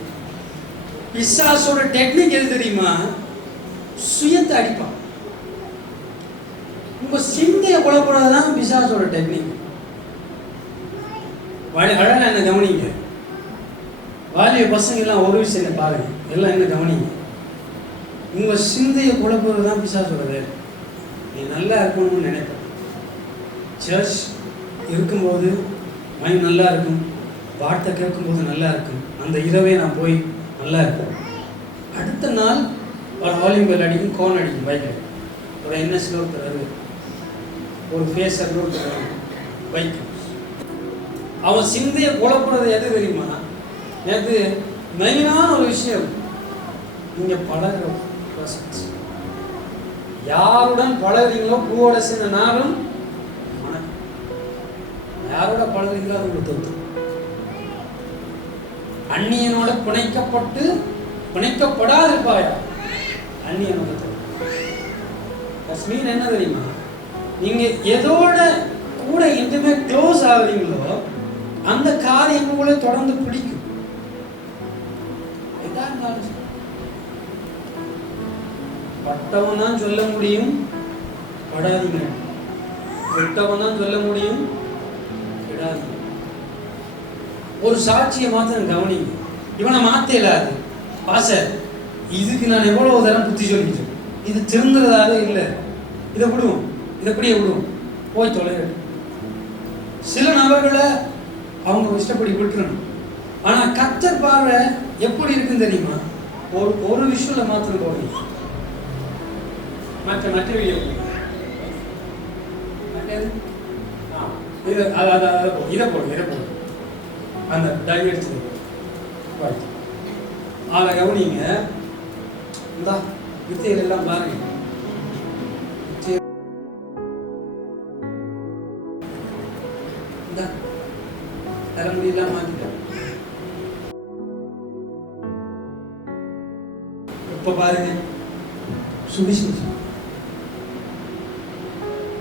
பிசாசோட டெக்னிக் எது தெரியுமா? சுயத்தை அடிப்பான். உங்க சிந்தைய குழப்பதான் பிசாசோட டெக்னிக். அழகா என்ன கவனிங்க. வாலிய பசங்க எல்லாம் ஒரு விஷயம் பாருங்க, எல்லாம் என்ன கவனிங்க. உங்க சிந்தைய குழப்பதான் பிசாசோட வேலை. நீ நல்லா இருக்கணும்னு நினைப்ப. சர்ச் இருக்கும்போது மைண்ட் நல்லா இருக்கும், வார்த்தை கேட்கும்போது நல்லா இருக்கும், அந்த இரவே நான் போய் நல்லா இருக்கும். அடுத்த நாள் ஒரு ஹாலிங் பெல் அடிக்கும், கோன் அடிக்கும் பைக்கில். ஒரு என்எஸ்ல ஒருத்தர், ஒரு ஃபேஸரில் ஒருத்தர் பைக். அவன் சிந்தையை குழப்புறது எது தெரியுமா? நேற்று மெயினான ஒரு விஷயம், நீங்கள் பழகிற பர்சன்ஸ் யாருடன் பழகிறீங்களோ பூவோட சேர்ந்த நாளும் யாரோட பழகிறீங்களோ அது உங்களுக்கு தொத்து. அந்நியனோட பிணைக்கப்படாது இருப்பாயா அந்நியனோட மீன் என்ன தெரியுமா? நீங்க எதோட கூட எதுவுமே க்ளோஸ் ஆகுறீங்களோ அந்த காரியம் உங்களை தொடர்ந்து பிடிக்கும். பட்டவன் தான் சொல்ல முடியும் படாதீங்க, விட்டவன் தான் சொல்ல முடியும் விடாதீங்க. ஒரு சாட்சியை மாத்திரம் கவனிங்க. இவனை மாத்த இல்லாது பாச, இதுக்கு நான் எவ்வளவு தரம் புத்தி சொல்லிட்டேன், இது திருந்துறதாவே இல்லை, இதை விடுவோம், இதை எப்படியே விடுவோம், போய் தொலைங்க. சில நபர்களை அவங்க இஷ்டப்படி விட்டுறணும். ஆனா கர்த்தர் பார்வை எப்படி இருக்குன்னு தெரியுமா? ஒரு விஷயம்ல மாத்திரம் போடுங்க, மற்ற வீடியோ இதை போடுங்க, அந்த டைவர்ஸ் ஆளை கவனிங்க. இந்த வித்தைகள் எல்லாம் பாருங்க. இந்த தலைமுடியெல்லாம் மாத்திட்டோம். இப்ப பாருங்க சுவிசேஷம்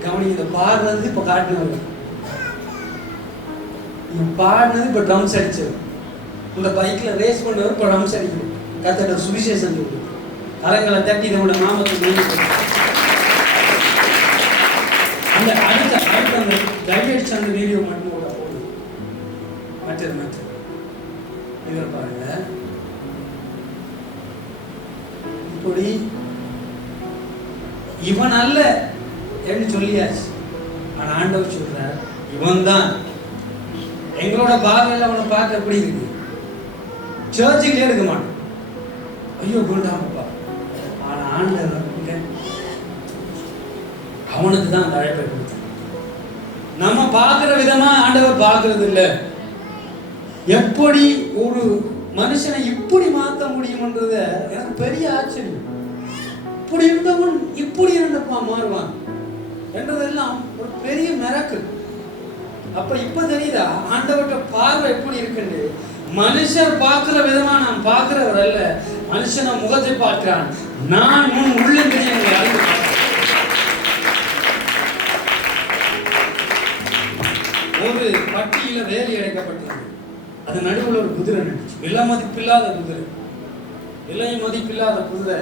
கவனிங்க. இந்த பாடுறது இப்ப காட்டினவங்க, பாடினது இப்ப ட்ரம்ஸ் அடிச்சது, இந்த பைக்ல ரேஸ் பண்ணவர் இப்ப ட்ரம்ஸ் அடிக்கணும். கத்தோட சுவிசேஷம் சொல்லி கரங்களை தட்டி இதோட நாமத்தை அந்த அடுத்த அந்த கையடிச்ச அந்த வீடியோ மட்டும் கூட போடுது. மற்றது இதை பாருங்க. இப்படி இவன் அல்ல என்று சொல்லியாச்சு. ஆனா ஆண்டவர் சொல்றார் இவன் தான். எங்களோட பார்வையில் அவனை பார்க்க எப்படி இருக்கு? சர்ச்சுக்கே எடுக்க மாட்டோம், ஐயோ குண்டாமப்பா. ஆனா ஆண்டவர் அவனுக்கு தான் அந்த அழைப்பை கொடுத்தார். நம்ம பார்க்கிற விதமா ஆண்டவர் பார்க்கறது இல்லை. எப்படி ஒரு மனுஷனை இப்படி மாற்ற முடியும்ன்றத எனக்கு பெரிய ஆச்சரியம். இப்படி இருந்தவன் இப்படி இருந்தப்பா மாறுவான் என்றதெல்லாம் ஒரு பெரிய மிராக்கிள். அப்ப இப்ப தெரியுதா ஆண்டவர்கிட்ட பார்வை எப்படி இருக்குன்னு? மனுஷர் பார்க்கிற விதமா நான் பார்க்கிறவர் அல்ல, மனுஷன முகத்தை பார்க்கிறான். நான் முன் உள்ளங்கிறிய அறிவு. ஒரு பட்டியில வேலி அடைக்கப்பட்டது. அது நடுவில் ஒரு குதிரை நின்றுச்சு. விலை மதிப்பில்லாத குதிரை, விலை மதிப்பில்லாத குதிரை.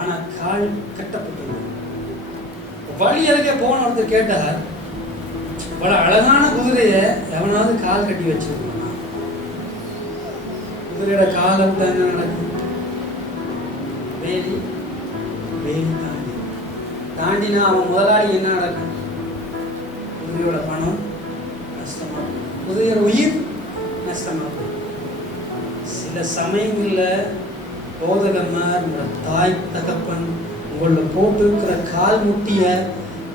ஆனா கால் கட்டப்பட்டது. வழி அருகே போன ஒருத்தர் கேட்டார், பல அழகான குதிரைய எவனாவது கால் கட்டி வச்சிருக்கான்? குதிரையோட காலை விட்டு என்ன நடக்கும்? வேலி தாண்டினா அவன் முதலாளி என்ன நடக்கும்? குதிரையோட பணம் நஷ்டமா, குதிரையோட உயிர் நஷ்டமா. சில சமயங்கள்ல போதகமார், உங்களோட தாய் தகப்பன் உங்களோட போட்டு இருக்கிற கால் முட்டிய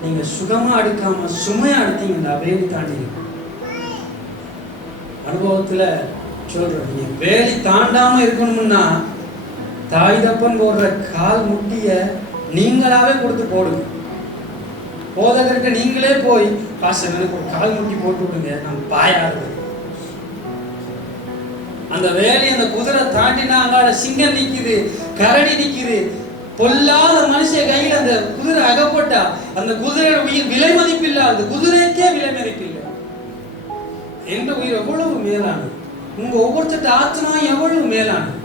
நீங்க சுகமா அடுக்காம சுமையா அடுத்தீங்கன்னா வேலி தாண்டி. அனுபவத்துல சொல்றேன், நீங்க வேலி தாண்டாம இருக்கணும்னா தாய் தப்பன் போடுற கால் முட்டிய நீங்களாவே கொடுத்து போடுங்க. போதகருக்கு நீங்களே போய் பாஸ்டர் எனக்கு ஒரு கால் முட்டி போட்டு விடுங்க, நான் பாயாது. அந்த வேலி அந்த குதிரை தாண்டினா அங்காட சிங்கம் நிக்குது, கரடி நிக்குது. பொல்லாத மனுஷன் கையில் அந்த குதிரை அகப்பட்டா அந்த குதிரையோட உயிர் விலை மதிப்பில்லை, அந்த குதிரைக்கே விலை மதிப்பில்லை. எந்த உயிர் எவ்வளவு மேலானது, உங்க ஒவ்வொருத்தட்ட ஆத்மா எவ்வளவு மேலானது.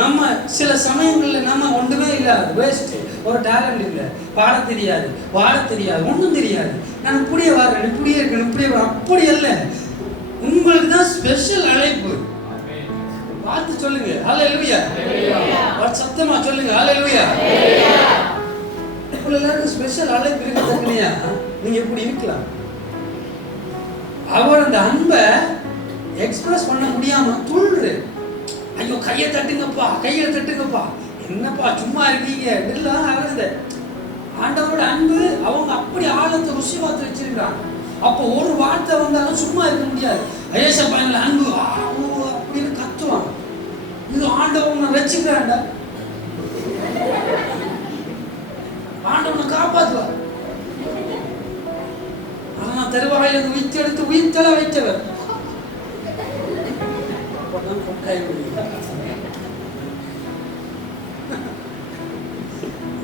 நம்ம சில சமயங்கள்ல நம்ம ஒன்றுமே இல்லாது, வேஸ்ட், ஒரு டேலண்ட் இல்லை, பாட தெரியாது, வாழ தெரியாது, ஒன்றும் தெரியாது. நான் இப்படியே வரேன், இப்படியே இருக்கேன், இப்படியே அப்படி அல்ல. உங்களுக்கு தான் ஸ்பெஷல் அழைப்பு. பார்த்து சொல்லுங்க ஹல்லேலூயா. சத்தமா சொல்லுங்க ஹல்லேலூயா. எல்லாருக்கும் ஸ்பெஷல் அழைப்பு இருக்குதுயா. நீங்க எப்படி இருக்கலாம்? அவர் அந்த அன்பை எக்ஸ்பிரஸ் பண்ண முடியாம துள்ளுரு. ஐயோ கையை தட்டுங்கப்பா, கையை தட்டுங்கப்பா, என்னப்பா சும்மா இருக்கீங்க இதெல்லாம் ஆகுது. ஆண்டவரோட அன்பு அவங்க அப்படி ஆழத்தை ருசி பார்த்து வச்சிருக்காங்க. அப்போ ஒரு வார்த்தை வந்தாலும் சும்மா இருக்க முடியாது. ஏசப்பாயில அன்பு அப்படின்னு கத்துவாங்க. இது ஆண்டவனை ரசிக்கிறான்டா, ஆண்டவனை காப்பாற்றுவார். ஆனா தெருவாயிலிருந்து உயிர்த்தெடுத்து உயிர்த்தல வைத்தவர்.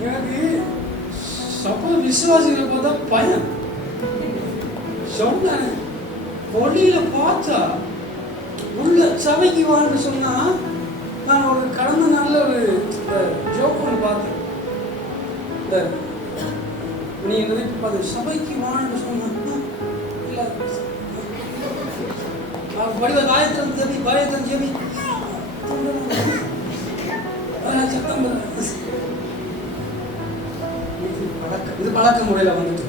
எனக்கு சபை விசுவாசிகளை பார்த்தா பயம். சொன்ன ஒளியில பார்த்தா உள்ள சபைக்கு வான்னு சொன்னா, நான் ஒரு கடந்த நாள்ல ஒரு ஜோக் ஒன்று பார்த்தேன். இந்த நீ நினைப்பு பார்த்து சபைக்கு வான்னு சொன்னா இல்ல வடிவ காயத்திரம் ஜெபி காயத்திரம் ஜெபி சத்தம். இது பழக்க முறையில வந்துட்டு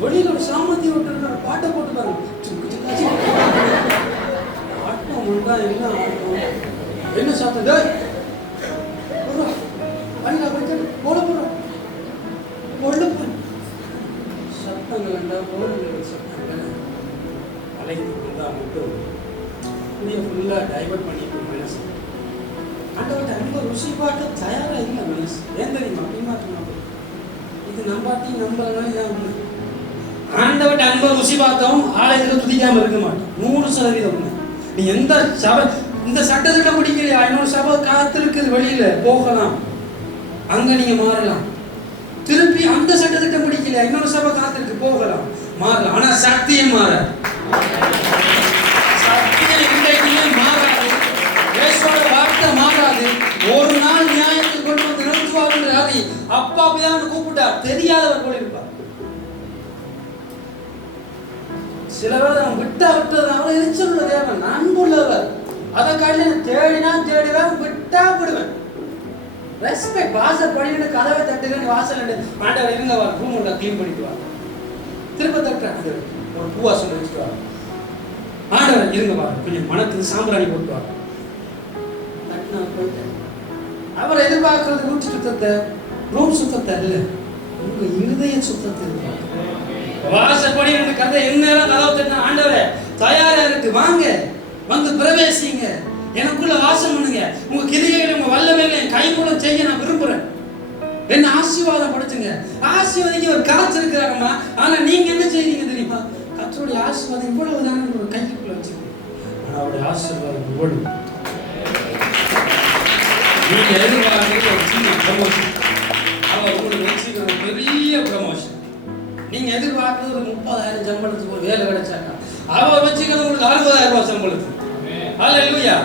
வெளியில ஒரு சாமந்தியம் விட்டு பாட்டை போட்டு பாருங்க. ஆட்டம் உண்டா என்ன ஆட்டம் என்ன சாப்பிட்டது போல போறோம் சத்தங்கள் வேண்டா போடுங்கள் சத்தங்கள் அழைத்து கொண்டா மட்டும் புதிய ஃபுல்லா டைவர்ட் பண்ணிட்டு மனசு ஆண்டவர்கிட்ட அன்பை ருசி பார்க்க தயாரா இல்லை மனசு. ஏன் தெரியுமா? பின்மாற்றம் இது நம்பாட்டி நம்பலாம். இதான் உண்மை. ஆண்டவர்கிட்ட அன்பை ருசி பார்த்தோம் ஆலயத்தில் துதிக்காம இருக்க மாட்டோம். 100% உண்மை. நீ எந்த சபை இந்த சட்டத்திட்டம் பிடிக்கலையா, இன்னொரு சபை காத்திருக்குது வெளியில போகலாம், அங்க நீங்க மாறலாம். திருப்பி அந்த சட்டத்திட்டம் பிடிக்கலையா, இன்னொரு சபை காத்திருக்கு போகலாம், மாறலாம். ஆனா சத்தியம் மாறாது. சத்தியம் இன்றைக்குமே மாறாது. இயேசுவோட வார்த்தை மாறாது. ஒரு நாள் நியாயத்தை கொண்டு வந்து நிறுத்துவார் என்று அறி அப்பா பிதான்னு கூப்பிட்டார். தெரியாதவர் போல இருப்பார். சில பேர் அவன் விட்டதுனால எரிச்சல் உள்ள தேவன் அன்புள்ளவர். அதை காலையில் தேடினா தேடுவேன், விட்டா விடுவேன். ரெஸ்பெக்ட். வாசல் பண்ணிட்டு கதவை தட்டுறேன்னு வாசல் ஆண்டவர் இருங்க வா, ரூம் உள்ள கிளீன் பண்ணிட்டு வா, திரும்ப தட்டுறாங்க, ஒரு பூவாசம் வச்சுட்டு வா, ஆண்டவர் இருங்க வா, கொஞ்சம் மனத்துக்கு சாம்பிராணி போட்டு வா. அவர் எதிர்பார்க்கறது வீட்டு சுத்தத்தை, ரூம் சுத்தத்தை இல்லை, உங்க இருதய சுத்தத்தை எதிர்பார்க்க. வாசப்படி என்று கதை எந்நேரம் கதவை தட்டினா ஆண்டவரே தயாரா இருக்கு, வாங்க வந்து பிரவேசிங்க, எனக்குள்ள வாசம் பண்ணுங்க, உங்க கிரிகைகளை உங்க வல்லமைகளை என் கை மூலம் செய்ய நான் விரும்புறேன், என்ன ஆசீர்வாதம் படுத்துங்க. ஆசீர்வாதிக்க ஒரு காத்திருக்கிறாங்கம்மா. ஆனா நீங்க என்ன செய்றீங்க தெரியுமா? கர்த்தருடைய ஆசீர்வாதம் இவ்வளவு தானே ஒரு கைக்குள்ள வச்சுக்கோங்க. ஆனா அவருடைய ஆசீர்வாதம் இவ்வளவு. நீங்க எதிர்பார்க்கறது ஒரு சின்ன ப்ரமோஷன், அவர் உங்களுக்கு வச்சுக்கிற பெரிய ப்ரமோஷன். நீங்க எதிர்பார்க்கறது ஒரு 30,000 சம்பளத்துக்கு ஒரு வேலை கிடைச்சாக்கா, அவர் வச்சுக்கிறது உங்களுக்கு 60,000 ரூபாய் சம்பளத்துக்கு. ஹல்லேலூயா.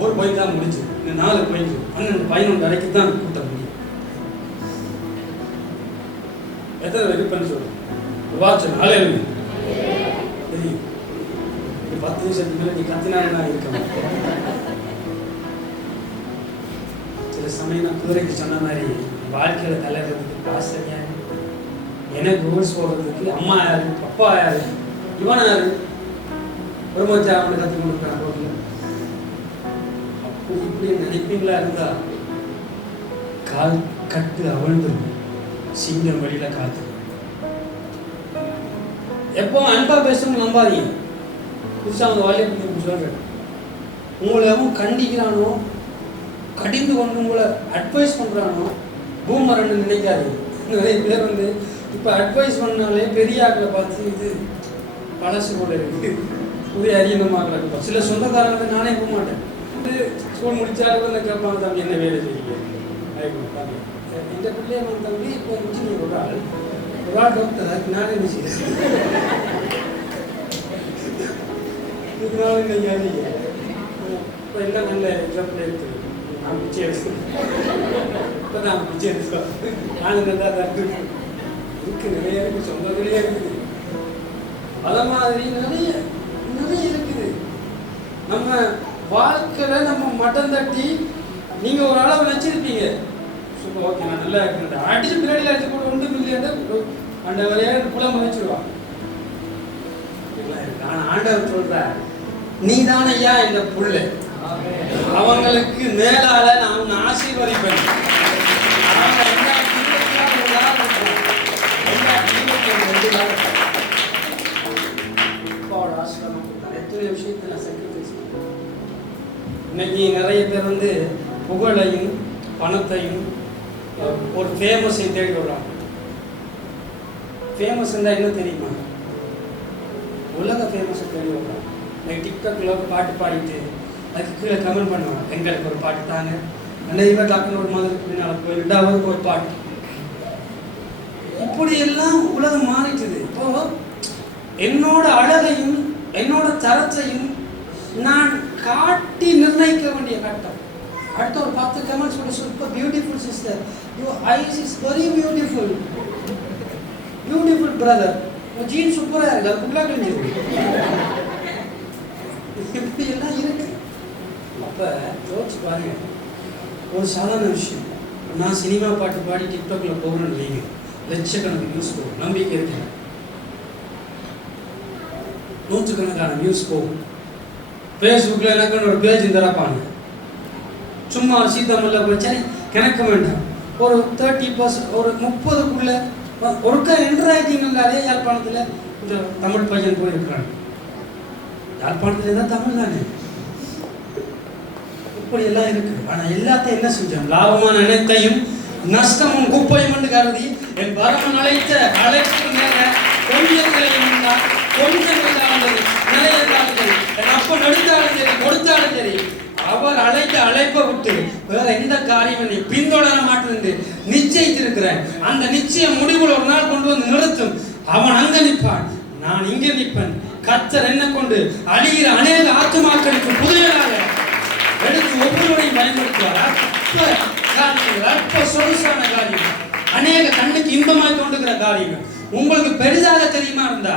ஒரு பாயிண்ட் தான் முடிஞ்சு, இந்த 4 பாயிண்ட் 12 11 வரைக்கும் தான் கூட்ட முடியும். எத்தனை வெறுப்பன்னு சொல்லுங்க வாட்சன். ஹல்லேலூயா. சரி, 10 நிமிஷத்துக்கு மேல நீ கத்தினாலும் நான் இருக்க மாட்டேன். சில சமயம் நான் குதிரைக்கு சொன்ன மாதிரி வாழ்க்கையில தலைவருக்கு பாசறியா, எனக்கு ரூல்ஸ் போடுறதுக்கு அம்மா யாரு, அப்பா யாரு, இவன் யாரு, பிரம்மச்சா அவனை கற்றுக் கொடுக்குறான் ரோட்ல. அப்படி இப்படி நினைப்பீங்களா இருந்தா கால் கட்டு அவிழ்ந்துடும், சிங்கம் வழியில காத்து. எப்போ அன்பா பேசணும் நம்பாதீங்க. புதுசா அவங்க வாலிபு சொல்றேன், உங்களை எவன் கண்டிக்கிறானோ, கடிந்து கொண்டு உங்களை அட்வைஸ் பண்றானோ பூமரன்னு நினைக்காதீங்க. நிறைய பேர் வந்து இப்ப அட்வைஸ் பண்ணாலே பெரிய ஆக்களை பார்த்து இது பழசு போல இருக்கு, புதிய அறியணுமாக்களை. சில சொந்தக்காரங்க நானே போக மாட்டேன், ஸ்கூல் முடிச்சாலும் வந்து கேட்பாங்க, தம்பி என்ன வேலை செய்யுங்க. இந்த பிள்ளைய வந்து தம்பி இப்போ இன்ஜினியர் ஒரு ஆள் டாக்டர், அதுக்கு நானே என்ன செய்யறேன், இதுனால நீங்கள் அறிய இப்போ எல்லாம் நல்ல எக்ஸாம்பிள் இருக்குது. நான் பிச்சை எடுத்து இப்போ நான் பிச்சை எடுத்துக்கோ, நானும் நல்லா தான் இருக்கு, நிறைய இருக்குது, சொந்தங்களே இருக்குது. அத மாதிரி நிறைய நிறைய இருக்குது. நம்ம வாழ்க்கையில நம்ம மட்டம் தட்டி நீங்க ஒரு அளவு வச்சிருப்பீங்க, சூப்பர் ஓகே நான் நல்லா இருக்கேன், அடிச்சு பின்னாடி அடிச்சு கூட 1 மில்லியன் அந்த வரையா குளம் வச்சிருவான். ஆனா ஆண்டவர் சொல்ற, நீ தான ஐயா இந்த புள்ள, அவங்களுக்கு மேலால நான் ஆசீர்வதிப்பேன். இன்னைக்கு நிறைய பேர் வந்து புகழையும் பணத்தையும் ஒரு ஃபேமஸையும் தேடி விடுறாங்க. ஃபேமஸ் இருந்தால் என்ன தெரியுமா? உலக ஃபேமஸை தேடி விடுறாங்க. இன்னைக்கு டிக்டாக்ல பாட்டு பாடிட்டு அதுக்கு கீழே கமெண்ட் பண்ணுவாங்க, எங்களுக்கு ஒரு பாட்டு தாங்க, அன்னைக்கு டாக்டர் ஒரு மாதிரி பின்னால் போயிட்டு அவருக்கு ஒரு பாட்டு. இப்படி எல்லாம் உலகம் மாறிட்டுது. இப்போ என்னோட அழகையும் என்னோட தரத்தையும் நான் காட்டி நிர்ணயிக்க வேண்டிய கட்டம். அடுத்த ஒரு 10 கமெண்ட்ஸ் கூட super beautiful sister, your eyes is very beautiful, beautiful brother, உங்கள் ஜீன் சூப்பராக இருக்கு, அது ஃபுல்லாக கிழிஞ்சிருக்கு. இப்படி எல்லாம் இருக்கு. அப்போ யோசிச்சு பாருங்க, ஒரு சாதாரண விஷயம், நான் சினிமா பாட்டு பாடி டிக்டாக்ல போகிறேன்னு வைங்க, லட்சக்கணக்கு நியூஸ் போகும், நம்பிக்கை இருக்கு, நூற்றுக்கணக்கான நியூஸ் போகும். ஃபேஸ்புக்கில் எனக்கு ஒரு பேஜ் திறப்பாங்க, சும்மா சீதாமல்ல போய் சரி கணக்க வேண்டாம், ஒரு 30% ஒரு 30க்குள்ள ஒருக்கா என்ட்ராயிட்டிங்களாலே யாழ்ப்பாணத்தில் இந்த தமிழ் பையன் போயிருக்கிறாங்க. யாழ்ப்பாணத்தில் தான் தமிழ் தானே, இப்படி எல்லாம் இருக்கு. ஆனால் எல்லாத்தையும் என்ன செஞ்சோம்? லாபமான அனைத்தையும் நஷ்டமும் குப்பையும் கருதி என் பரமன் அழைத்த அழைப்பு நேர கொஞ்சங்களையும் கொஞ்சம் நிறைய என் அப்ப நடுத்தாலும் சரி கொடுத்தாலும் சரி, அவர் அழைத்த அழைப்பை விட்டு வேற எந்த காரியம் என்னை பின்தொடர மாட்டேன் நிச்சயித்திருக்கிறேன். அந்த நிச்சயம் முடிவில் ஒரு நாள் கொண்டு வந்து நிறுத்தும். அவன் அங்க நிற்பான், நான் இங்கே நிற்பேன். கர்த்தர் என்ன கொண்டு அழிகிற அநேக ஆத்துமாக்களுக்கு புதியதாக எடுத்து ஒவ்வொருவரையும் பயன்படுத்துவார். அற்ப சொலுசான காரியம், அநேக கண்ணுக்கு இன்பமாய் தோன்றுகிற காரியம் உங்களுக்கு பெரிதாக தெரியுமா இருந்தா,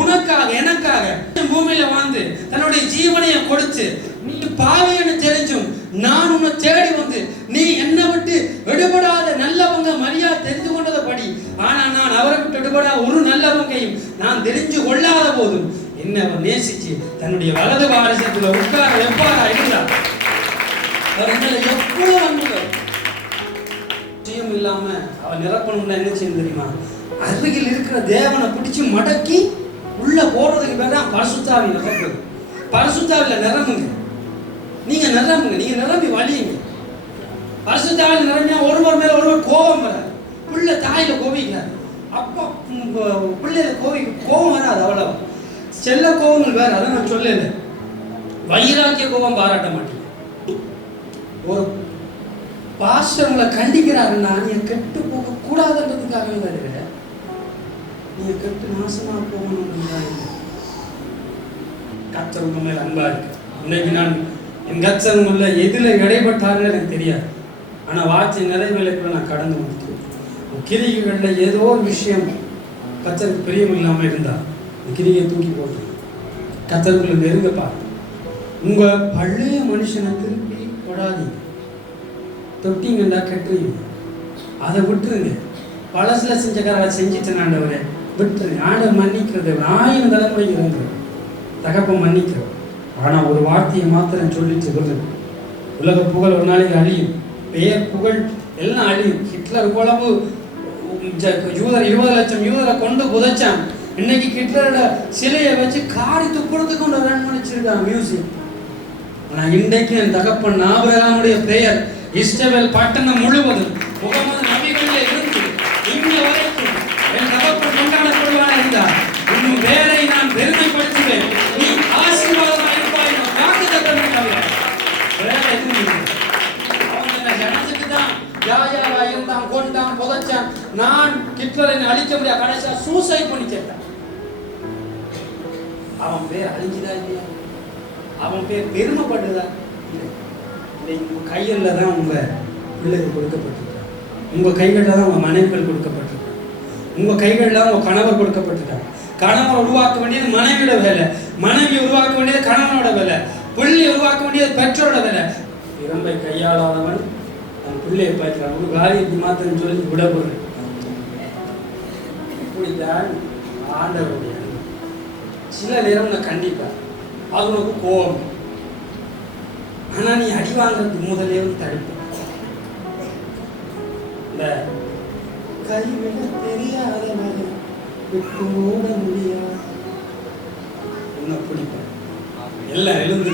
உனக்காக எனக்காக பூமியில வாழ்ந்து தன்னுடைய ஜீவனையை கொடுத்து நீ பாவின்னு தெரிஞ்சும் நான் உன்னை தேடி வந்து நீ என்னை விட்டு விடுபடாத நல்லவங்க மரியாதை தெரிந்து கொண்டதை படி, ஆனா நான் அவரை விட்டு விடுபடாத ஒரு நல்லவங்கையும் நான் தெரிஞ்சு கொள்ளாத போதும் என்ன அவர் நேசிச்சு தன்னுடைய வலது வாரிசத்துல உட்கார வைப்பாரா இருந்தார். அவர் என்ன எவ்வளவு அன்புகள் செய்யும் இல்லாம அவர் நிரப்பணும்னா என்ன செய்யும் தெரியுமா? அருகில் இருக்கிற தேவனை பிடிச்சு மடக்கி உள்ள போறதுக்கு பேர் தான் பரிசுத்தாவி நிரப்புறது. பரிசுத்தாவில நிரம்புங்க, நீங்க நிரம்புங்க, நீங்க நிரம்பி வழியுங்க. பரிசுத்தாவில நிரம்பினா ஒருவர் மேல ஒருவர் கோபம் வராது. பிள்ளை தாயில கோபிக்காது, அப்பா பிள்ளைல கோபம் வராது. அவ்வளவு செல்ல கோபங்கள் வேற, அதை நான் சொல்லல. வைராக்கிய கோபம் பாராட்ட மாட்டேன். ஒரு பாஸ்டர் உங்களை கண்டிக்கிறாருன்னா நீங்க கெட்டு போக கூடாதுன்றதுக்காகவே வருகிற, நீங்க கெட்டு நாசமா போகணும். கர்த்தர் உங்க மேல அன்பா இருக்கு. இன்னைக்கு நான் என் கர்த்தர் உள்ள எதுல இடைப்பட்டாருன்னு எனக்கு தெரியாது, ஆனா வார்த்தை நிறைவேலைக்குள்ள நான் கடந்து வந்துட்டேன். கிரிகைகள்ல ஏதோ ஒரு விஷயம் கர்த்தருக்கு பிரியம் இல்லாம இருந்தா கிரியை தூக்கி போட்டு கர்த்தருக்குள்ள நெருங்க பாருங்க. உங்க பழைய மனுஷனை திருப்பி தொடாதீங்க, தொட்டிங்கன்னா கட்டுறீங்க, அதை விட்டுருங்க. பழசுல செஞ்ச காரை செஞ்சுட்டேன் ஆண்டவரே, விட்டுருங்க. ஆண்டவர் மன்னிக்கிறது 1000 தலைமுறை இருந்தது, தகப்ப மன்னிக்கிறது. ஆனா ஒரு வார்த்தையை மாத்திரம் சொல்லிட்டு விடுறது. உலக புகழ் ஒரு நாளைக்கு அழியும், பெயர் புகழ் எல்லாம் அழியும். ஹிட்லர் குழம்பு யூதர் 20 லட்சம் யூதரை கொண்டு புதைச்சான். இன்னைக்கு ஹிட்லரோட சிலையை வச்சு காரி துப்புறதுக்கு கொண்டு வச்சிருக்கான் மியூசியம். ஆனா இன்றைக்கு என் தகப்பன் ஆபிரகாமுடைய பெயர் இஸ்ரவேல் பட்டணம் முழுவதும் முகமது நபிகளிலே இருந்து இங்க வரைக்கும் என் தகப்பன் கொண்டாடப்படுவானா இருந்தார். இன்னும் வேலை நான் பெருமைப்படுத்துவேன், நீ ஆசீர்வாதமாக இருப்பாய். நான் வாக்கு தத்தம் வேலை எதுவும் அவங்க ஜனத்துக்கு தான் யாரா இருந்தான், கொண்டான், புதைச்சான். நான் ஹிட்லரை அழிக்க முடியாது, கடைசியா சூசைட் பண்ணி சேர்த்தான். அவன் பேர் அழிஞ்சுதா இல்லையா? அவன் பேர் பெருமைப்படுதா இல்லை? உங்க கையில தான் உங்க பிள்ளைகள் கொடுக்கப்பட்டிருக்காங்க, உங்க கைகளில் தான் உங்க மனைவிகள் கொடுக்கப்பட்டிருக்காங்க, உங்க கைகளில் தான் உங்க கணவர் கொடுக்கப்பட்டிருக்காங்க. கணவர் உருவாக்க வேண்டியது மனைவியோட வேலை, மனைவி உருவாக்க வேண்டியது கணவனோட வேலை, பிள்ளை உருவாக்க வேண்டியது பெற்றோட வேலை. இரும்பை கையாளாதவன் அவன் பிள்ளையை பார்க்கிறான். ஒரு காரியத்தை மாத்திரம் சொல்லி விடப்படுறேன். இப்படித்தான் ஆண்டவருடைய சில நேரம் நான் கண்டிப்பா அது உனக்கு கோபம், ஆனா நீ அடி வாங்குறதுக்கு முதலே தடுப்பு. இந்த கைவிட தெரியாதவரை விட்டு ஓட முடியாது. உன்னை பிடிப்பேன். எல்லாம் எழுந்து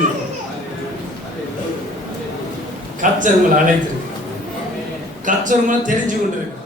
கர்த்தர் உங்களை அழைத்திருக்கு. கர்த்தர் உங்களை தெரிஞ்சு கொண்டிருக்கு.